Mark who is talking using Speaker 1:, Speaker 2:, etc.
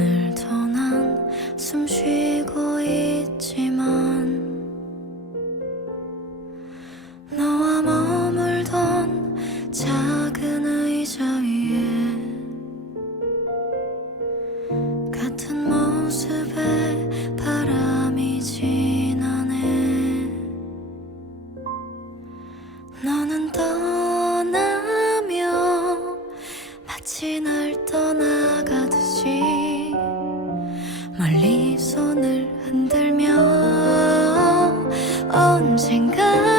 Speaker 1: 오늘도 난 숨쉬 언젠가